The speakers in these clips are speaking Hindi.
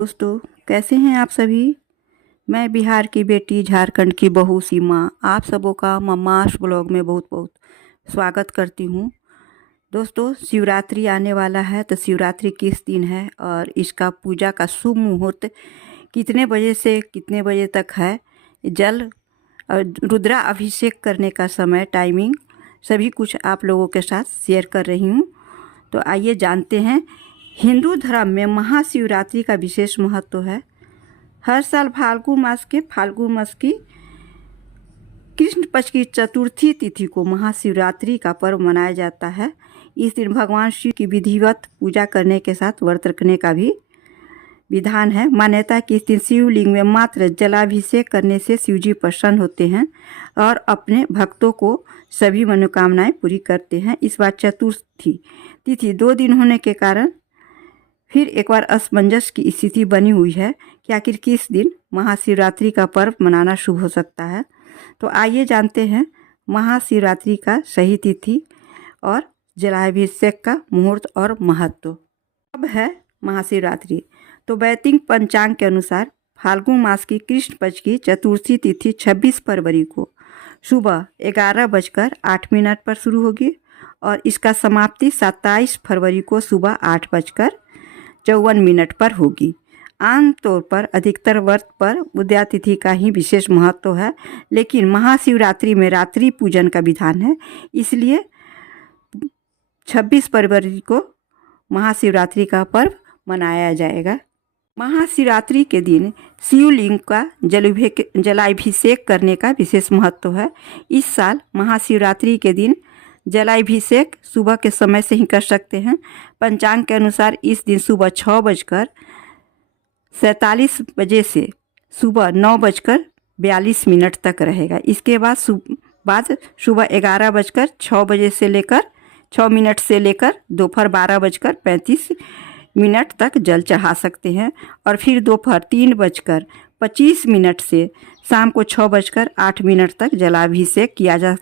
दोस्तों, कैसे हैं आप सभी। मैं बिहार की बेटी, झारखंड की बहू सीमा आप सबों का मम्मास ब्लॉग में बहुत बहुत स्वागत करती हूँ। दोस्तों, शिवरात्रि आने वाला है तो शिवरात्रि किस दिन है और इसका पूजा का शुभ मुहूर्त कितने बजे से कितने बजे तक है, जल और रुद्रा अभिषेक करने का समय, टाइमिंग, सभी कुछ आप लोगों के साथ शेयर कर रही हूँ। तो आइए जानते हैं। हिंदू धर्म में महाशिवरात्रि का विशेष महत्व है। हर साल फाल्गुन मास की कृष्ण पक्ष की चतुर्थी तिथि को महाशिवरात्रि का पर्व मनाया जाता है। इस दिन भगवान शिव की विधिवत पूजा करने के साथ व्रत रखने का भी विधान है। मान्यता है कि इस दिन शिवलिंग में मात्र जलाभिषेक करने से शिवजी प्रसन्न होते हैं और अपने भक्तों को सभी मनोकामनाएं पूरी करते हैं। इस बार चतुर्थी तिथि 2 दिन होने के कारण फिर एक बार असमंजस की स्थिति बनी हुई है कि आखिर किस दिन महाशिवरात्रि का पर्व मनाना शुभ हो सकता है। तो आइए जानते हैं महाशिवरात्रि का सही तिथि और जलाभिषेक का मुहूर्त और महत्व। अब है महाशिवरात्रि। तो वैदिक पंचांग के अनुसार फाल्गुन मास की कृष्ण पक्ष की चतुर्थी तिथि 26 फरवरी को सुबह 11:08 पर शुरू होगी और इसका समाप्ति 27 फरवरी को सुबह 8:54 पर होगी। आमतौर पर अधिकतर व्रत पर उदया तिथि का ही विशेष महत्व है, लेकिन महाशिवरात्रि में रात्रि पूजन का विधान है, इसलिए 26 फरवरी को महाशिवरात्रि का पर्व मनाया जाएगा। महाशिवरात्रि के दिन शिवलिंग का जलाभिषेक करने का विशेष महत्व है। इस साल महाशिवरात्रि के दिन जलाभिषेक सुबह के समय से ही कर सकते हैं। पंचांग के अनुसार इस दिन सुबह 6:47 से सुबह 9:42 तक रहेगा। इसके बाद सुबह 11:06 से लेकर 6 से लेकर दोपहर 12:35 तक जल चढ़ा सकते हैं और फिर दोपहर 3:25 से शाम को 6:08 तक जलाभिषेक किया जा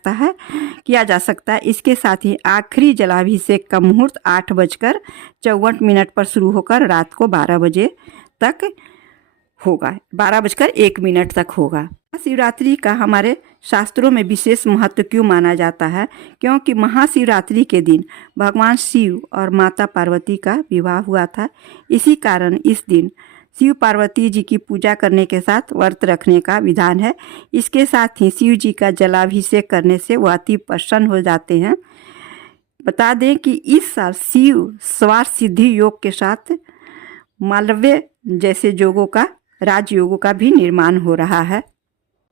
सकता है। इसके साथ ही आखिरी जलाभिषेक का मुहूर्त 8:54 पर शुरू होकर रात को 12 तक होगा, 12:01 तक होगा। शिवरात्रि का हमारे शास्त्रों में विशेष महत्व क्यों माना जाता है? क्योंकि महाशिवरात्रि के दिन भगवान शिव और माता पार्वती का विवाह हुआ था। इसी कारण इस दिन शिव पार्वती जी की पूजा करने के साथ व्रत रखने का विधान है। इसके साथ ही शिव जी का जलाभिषेक करने से वह अति प्रसन्न हो जाते हैं। बता दें कि इस साल शिव स्वार्थ सिद्धि योग के साथ मालव्य जैसे राजयोगों का भी निर्माण हो रहा है।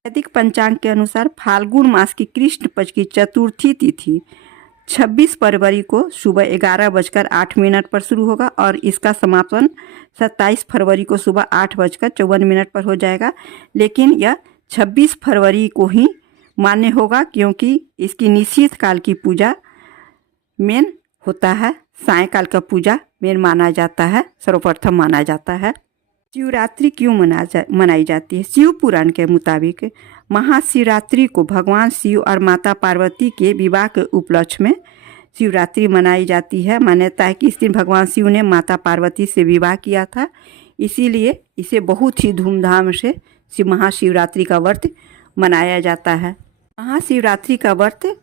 वैदिक पंचांग के अनुसार फाल्गुन मास की कृष्ण पक्ष की चतुर्थी तिथि 26 फरवरी को सुबह 11:08 पर शुरू होगा और इसका समापन 27 फरवरी को सुबह 8:54 पर हो जाएगा। लेकिन यह 26 फरवरी को ही मान्य होगा, क्योंकि इसकी निश्चित काल की पूजा मेन होता है। सायंकाल का पूजा मेन माना जाता है, सर्वप्रथम माना जाता है। शिवरात्रि क्यों मनाई जाती है? शिव पुराण के मुताबिक महाशिवरात्रि को भगवान शिव और माता पार्वती के विवाह के उपलक्ष्य में शिवरात्रि मनाई जाती है। मान्यता है कि इस दिन भगवान शिव ने माता पार्वती से विवाह किया था, इसीलिए इसे बहुत ही धूमधाम से महाशिवरात्रि का व्रत मनाया जाता है। महाशिवरात्रि का व्रत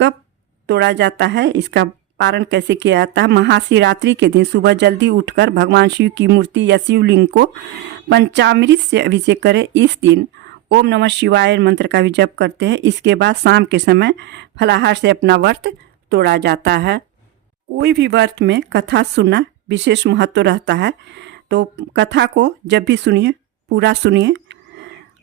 कब तोड़ा जाता है, इसका पारण कैसे किया जाता है? महाशिवरात्रि के दिन सुबह जल्दी उठकर भगवान शिव की मूर्ति या शिवलिंग को पंचामृत से अभिषेक करें। इस दिन ओम नमः शिवाय मंत्र का भी जप करते हैं। इसके बाद शाम के समय फलाहार से अपना व्रत तोड़ा जाता है। कोई भी व्रत में कथा सुनना विशेष महत्व रहता है, तो कथा को जब भी सुनिए पूरा सुनिए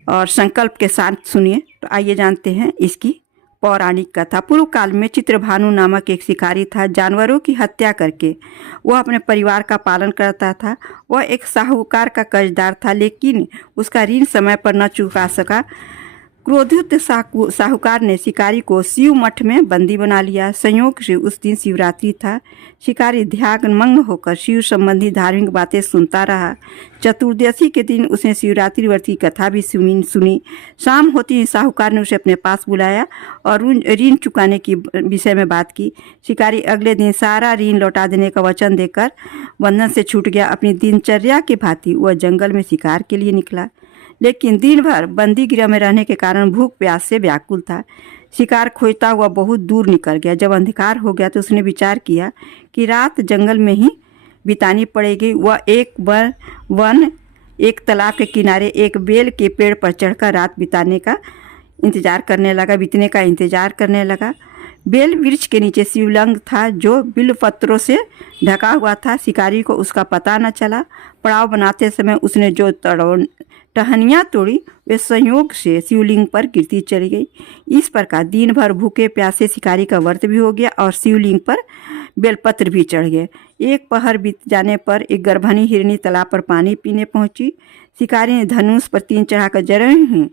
और संकल्प के साथ सुनिए। तो आइए जानते हैं इसकी पौराणिक कथा। पूर्व काल में चित्रभानु नामक एक शिकारी था। जानवरों की हत्या करके वह अपने परिवार का पालन करता था। वह एक साहूकार का कर्जदार था, लेकिन उसका ऋण समय पर न चुका सका। क्रोधित साहूकार ने शिकारी को शिव मठ में बंदी बना लिया। संयोग से उस दिन शिवरात्रि था। शिकारी ध्यानमग्न होकर शिव संबंधी धार्मिक बातें सुनता रहा। चतुर्दशी के दिन उसने शिवरात्रि व्रत की कथा भी सुनी। शाम होती ही साहूकार ने उसे अपने पास बुलाया और ऋण चुकाने की विषय में बात की। शिकारी अगले दिन सारा ऋण लौटा देने का वचन देकर बंधन से छूट गया। अपनी दिनचर्या की भांति वह जंगल में शिकार के लिए निकला, लेकिन दिन भर बंदी गृह में रहने के कारण भूख प्यास से व्याकुल था। शिकार खोजता हुआ बहुत दूर निकल गया। जब अंधकार हो गया तो उसने विचार किया कि रात जंगल में ही बितानी पड़ेगी। वह एक तालाब के किनारे एक बेल के पेड़ पर चढ़कर रात बीतने का इंतजार करने लगा। बेल वृक्ष के नीचे शिवलिंग था जो बिल्वपत्रों से ढका हुआ था। शिकारी को उसका पता न चला। पड़ाव बनाते समय उसने जो टहनियाँ तोड़ी वे संयोग से शिवलिंग पर गिरती चली गई। इस प्रकार दिन भर भूखे प्यासे शिकारी का व्रत भी हो गया और शिवलिंग पर बेलपत्र भी चढ़ गए। एक पहर बीत जाने पर एक गर्भणी हिरनी तालाब पर पानी पीने पहुंची। शिकारी ने धनुष पर तीर चढ़ाकर जरा ही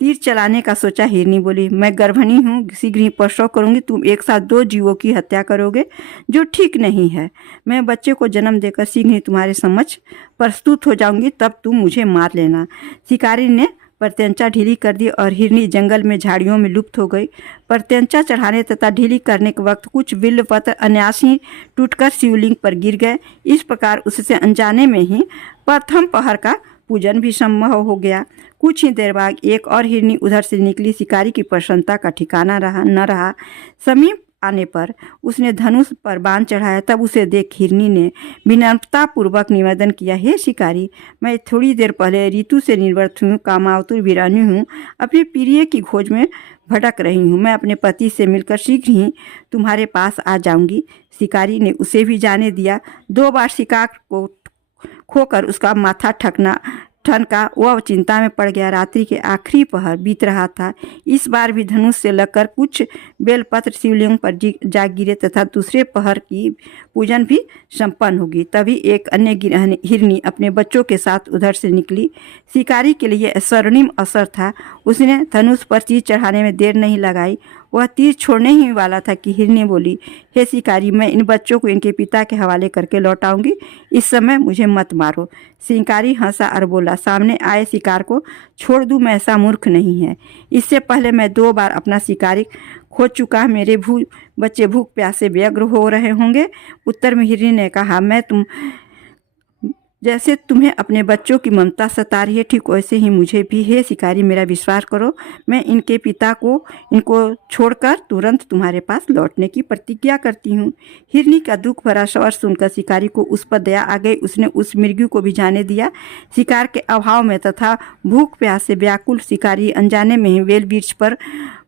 तीर चलाने का सोचा। हिरनी बोली, मैं गर्भणी हूँ, शीघ्र ही प्रसव करूँगी। तुम एक साथ 2 जीवों की हत्या करोगे, जो ठीक नहीं है। मैं बच्चे को जन्म देकर शीघ्र ही तुम्हारे समक्ष प्रस्तुत हो जाऊंगी, तब तुम मुझे मार लेना। शिकारी ने प्रत्यंचा ढीली कर दी और हिरनी जंगल में झाड़ियों में लुप्त हो गई। प्रत्यंचा चढ़ाने तथा ढीली करने के वक्त कुछ बिल्वपत्र अनायास ही टूटकर शिवलिंग पर गिर गए। इस प्रकार उससे अनजाने में ही प्रथम पहर का पूजन भी संभव हो गया। कुछ ही देर बाद एक और हिरनी उधर से निकली। शिकारी की प्रसन्नता का ठिकाना न रहा। समीप आने पर उसने धनुष पर बाण चढ़ाया। तब उसे देख हिरनी ने विनम्रतापूर्वक निवेदन किया, हे शिकारी, मैं थोड़ी देर पहले ऋतु से निर्वृत हूँ, कामातुर वीरानी हूँ, अपने प्रिय की खोज में भटक रही हूँ। मैं अपने पति से मिलकर शीघ्र ही तुम्हारे पास आ जाऊँगी। शिकारी ने उसे भी जाने दिया। 2 बार शिकार को खोकर उसका माथा ठनका। वह चिंता में पड़ गया। रात्रि के आखिरी पहर बीत रहा था। इस बार भी धनुष से लगकर कुछ बेलपत्र शिवलिंग पर जा गिरे तथा दूसरे पहर की पूजन भी संपन्न होगी। तभी एक अन्य हिरनी अपने बच्चों के साथ उधर से निकली। शिकारी के लिए स्वर्णिम अवसर था। उसने धनुष पर तीर चढ़ाने में देर नहीं लगाई। वह तीर छोड़ने ही वाला था कि हिरनी बोली, हे शिकारी, मैं इन बच्चों को इनके पिता के हवाले करके लौटाऊंगी। इस समय मुझे मत मारो। शिकारी हंसा और बोला, सामने आए शिकार को छोड़ दूं, मैं ऐसा मूर्ख नहीं है। इससे पहले मैं 2 बार अपना शिकारी खो चुका। मेरे बच्चे भूख प्यास से व्यग्र हो रहे होंगे। उत्तर में हिरनी ने कहा, जैसे तुम्हें अपने बच्चों की ममता सता रही है, ठीक वैसे ही मुझे भी। हे शिकारी, मेरा विश्वास करो, मैं इनके पिता को इनको छोड़कर तुरंत तुम्हारे पास लौटने की प्रतिज्ञा करती हूँ। हिरनी का दुख भरा स्वर सुनकर शिकारी को उस पर दया आ गई। उसने उस मृग को भी जाने दिया। शिकार के अभाव में तथा भूख प्यास से व्याकुल शिकारी अनजाने में ही बेल वृक्ष पर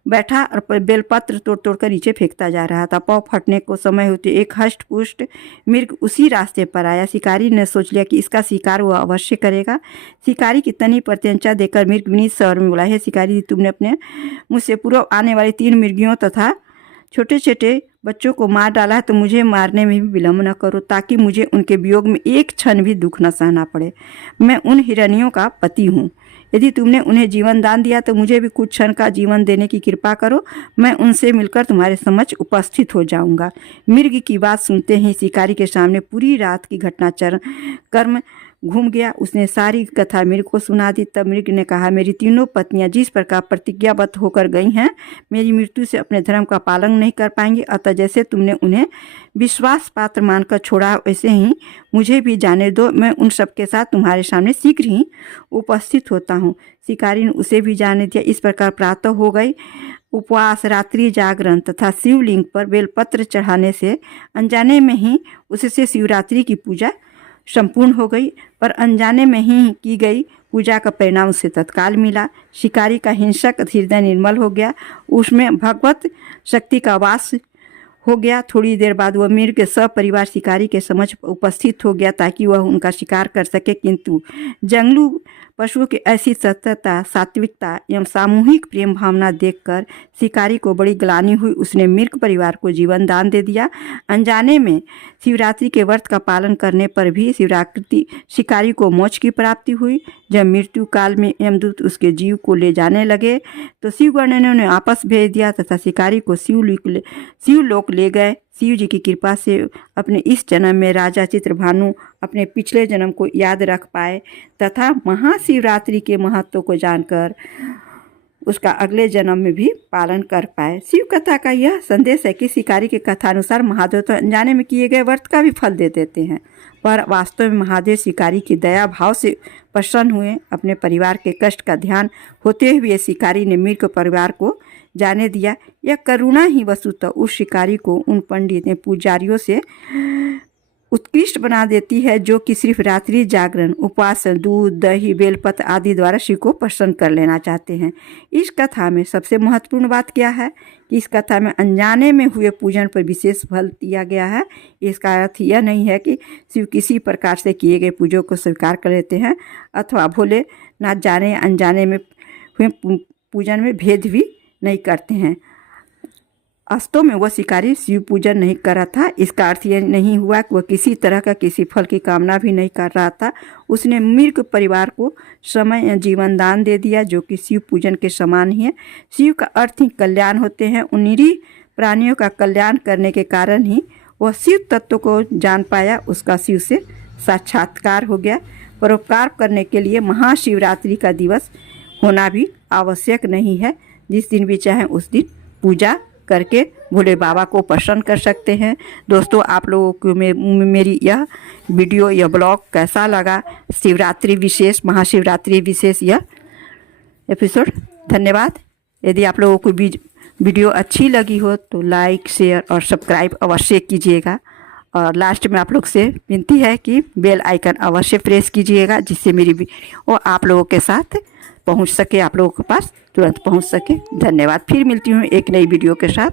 बैठा और बेलपत्र तोड़ कर नीचे फेंकता जा रहा था। पाँव फटने को समय होते एक हष्ट पुष्ट मृग उसी रास्ते पर आया। शिकारी ने सोच लिया कि इसका शिकार वह अवश्य करेगा। शिकारी की तनी प्रत्यंचा देकर मृग विनीत स्वर में बोला, हे शिकारी, तुमने अपने मुझसे पूर्व आने वाली 3 मृगियों तथा छोटे छोटे बच्चों को मार डाला है, तो मुझे मारने में भी विलम्ब न करो, ताकि मुझे उनके वियोग में एक क्षण भी दुख न सहना पड़े। मैं उन हिरनियों का पति हूँ। यदि तुमने उन्हें जीवन दान दिया तो मुझे भी कुछ क्षण का जीवन देने की कृपा करो। मैं उनसे मिलकर तुम्हारे समक्ष उपस्थित हो जाऊंगा। मृग की बात सुनते ही शिकारी के सामने पूरी रात की घटना कर्म घूम गया। उसने सारी कथा मृग को सुना दी। तब मृग ने कहा, मेरी 3 पत्नियां जिस प्रकार प्रतिज्ञाबद्ध होकर गई हैं, मेरी मृत्यु से अपने धर्म का पालन नहीं कर पाएंगी। अतः जैसे तुमने उन्हें विश्वास पात्र मानकर छोड़ा, वैसे ही मुझे भी जाने दो। मैं उन सबके साथ तुम्हारे सामने शीघ्र ही उपस्थित होता हूँ। शिकारी ने उसे भी जाने दिया। इस प्रकार प्रातः हो गई। उपवास, रात्रि जागरण तथा शिवलिंग पर बेलपत्र चढ़ाने से अनजाने में ही उससे शिवरात्रि की पूजा संपूर्ण हो गई। पर अनजाने में ही की गई पूजा का परिणाम उसे तत्काल मिला। शिकारी का हिंसक हृदय निर्मल हो गया। उसमें भगवत शक्ति का वास हो गया। थोड़ी देर बाद वह मृग सपरिवार शिकारी के समक्ष उपस्थित हो गया ताकि वह उनका शिकार कर सके, किंतु जंगलू पशुओं की ऐसी सत्यता, सात्विकता एवं सामूहिक प्रेम भावना देखकर शिकारी को बड़ी ग्लानि हुई। उसने मृग परिवार को जीवन दान दे दिया। अनजाने में शिवरात्रि के व्रत का पालन करने पर भी शिकारी को मोक्ष की प्राप्ति हुई। जब मृत्यु काल में यमदूत उसके जीव को ले जाने लगे तो शिवगण ने उन्हें वापस भेज दिया तथा शिकारी को शिवलोक ले गए। शिव जी की कृपा से अपने इस जन्म में राजा चित्रभानु अपने पिछले जन्म को याद रख पाए तथा महाशिवरात्रि के महत्व को जानकर उसका अगले जन्म में भी पालन कर पाए। शिव कथा का यह संदेश है कि शिकारी की कथा अनुसार महादेव तो अनजाने में किए गए व्रत का भी फल दे देते हैं, पर वास्तव में महादेव शिकारी की दया भाव से प्रसन्न हुए। अपने परिवार के कष्ट का ध्यान होते हुए शिकारी ने मृग परिवार को जाने दिया। यह करुणा ही वस्तुतः उस शिकारी को उन पंडित पुजारियों से उत्कृष्ट बना देती है जो कि सिर्फ रात्रि जागरण, उपवास, दूध, दही, बेलपत्र आदि द्वारा शिव को प्रसन्न कर लेना चाहते हैं। इस कथा में सबसे महत्वपूर्ण बात क्या है कि इस कथा में अनजाने में हुए पूजन पर विशेष फल दिया गया है। इसका अर्थ यह नहीं है कि शिव किसी प्रकार से किए गए पूजों को स्वीकार कर लेते हैं अथवा भोलेनाथ जाने अनजाने में हुए पूजन में भेद भी नहीं करते हैं। वास्तव में वह शिकारी शिव पूजन नहीं कर रहा था। इसका अर्थ यह नहीं हुआ कि वह किसी तरह का किसी फल की कामना भी नहीं कर रहा था। उसने मृग परिवार को समय या जीवन दान दे दिया जो कि शिव पूजन के समान ही है। शिव का अर्थ ही कल्याण होते हैं। उन निरीह प्राणियों का कल्याण करने के कारण ही वह शिव तत्व को जान पाया। उसका शिव से साक्षात्कार हो गया। परोपकार करने के लिए महाशिवरात्रि का दिवस होना भी आवश्यक नहीं है। जिस दिन भी चाहें उस दिन पूजा करके भोले बाबा को प्रसन्न कर सकते हैं। दोस्तों, आप लोगों को मेरी यह वीडियो, यह ब्लॉग कैसा लगा, शिवरात्रि विशेष, महाशिवरात्रि विशेष यह एपिसोड। धन्यवाद। यदि आप लोगों को वीडियो अच्छी लगी हो तो लाइक, शेयर और सब्सक्राइब अवश्य कीजिएगा। और लास्ट में आप लोग से विनती है कि बेल आइकन अवश्य प्रेस कीजिएगा जिससे मेरी वीडियो आप लोगों के साथ पहुंच सके, आप लोगों के पास तुरंत पहुंच सके। धन्यवाद। फिर मिलती हूँ एक नई वीडियो के साथ।